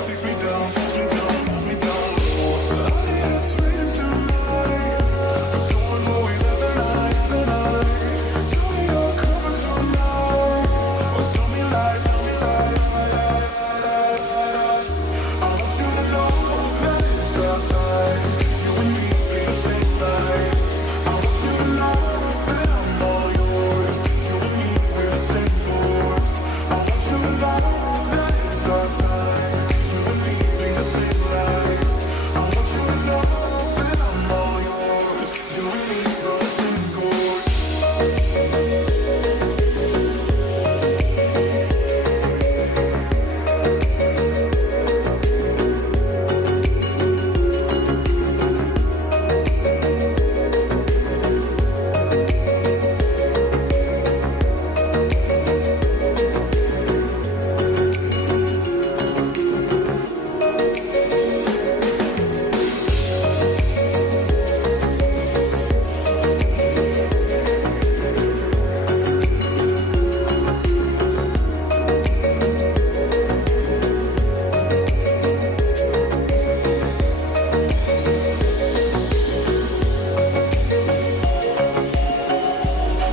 takes me down, pulls me down, pulls me down low. I need a train tonight, but someone's always at the night, the night. Tell me you're coming tonight, or tell me lies, tell me lies. I want you to know that it's our time. You and me be the same night. I want you to know that I'm all yours. You and me, we're the same force. I want you to know that it's our time. You and me be the same light. I want you to know that I'm all yours. You and me, we're the same course.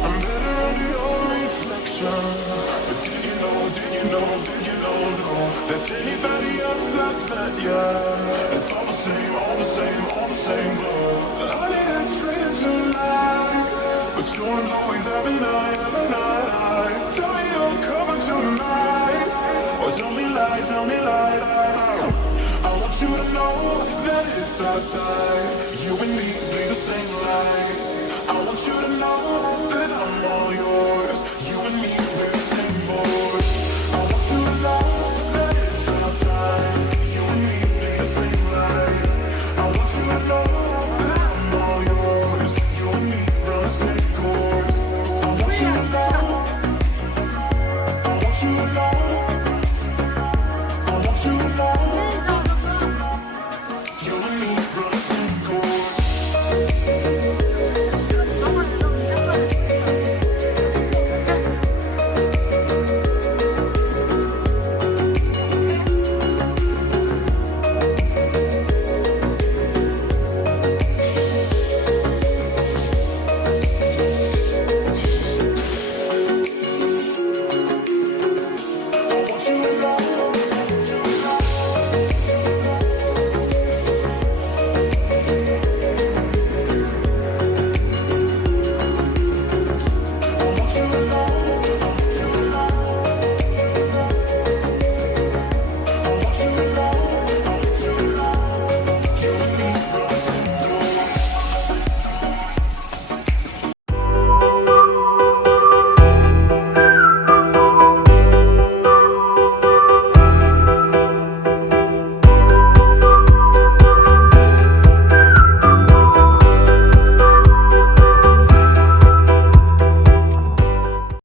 I'm better under your reflection. But did you know, did you know, did you know, no, that's anybody else that's met ya? It's all the same, all the same, all the same glow. I need a train tonight, but storms always have a night, have a night. Tell me you're coming tonight, or tell me lies, tell me lies. I want you to know that it's our time. You and me bleed the same